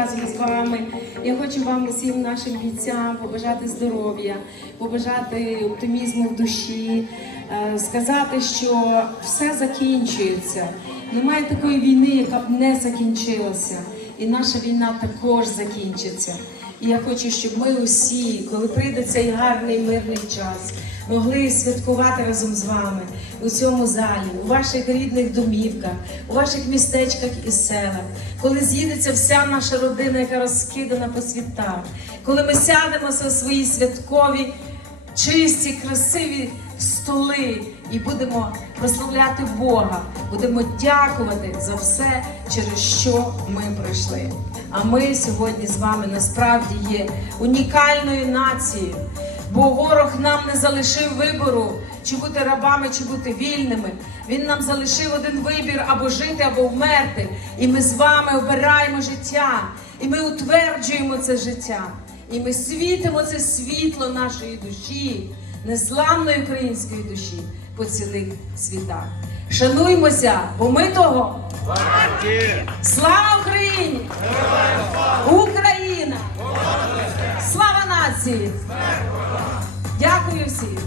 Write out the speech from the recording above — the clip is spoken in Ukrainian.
разом з вами. Я хочу вам усім нашим бійцям побажати здоров'я, побажати оптимізму в душі, е, сказати, що все закінчується. Немає такої війни, яка б не закінчилася. І наша війна також закінчиться. І я хочу, щоб ми усі, коли прийде цей гарний мирний час, могли святкувати разом з вами у цьому залі, у ваших рідних домівках, у ваших містечках і селах, коли з'їдеться вся наша родина, яка розкидана по світах, коли ми сядемо за свої святкові, чисті, красиві столи і будемо прославляти Бога, будемо дякувати за все, через що ми пройшли. А ми сьогодні з вами насправді є унікальною нацією. Бо ворог нам не залишив вибору, чи бути рабами, чи бути вільними. Він нам залишив один вибір або жити, або вмерти. І ми з вами обираємо життя, і ми утверджуємо це життя. І ми світимо це світло нашої душі, незламної української душі по цілих світах. Шануймося, бо ми того. Слава Україні! Україна! Слава нації! Дякую всім!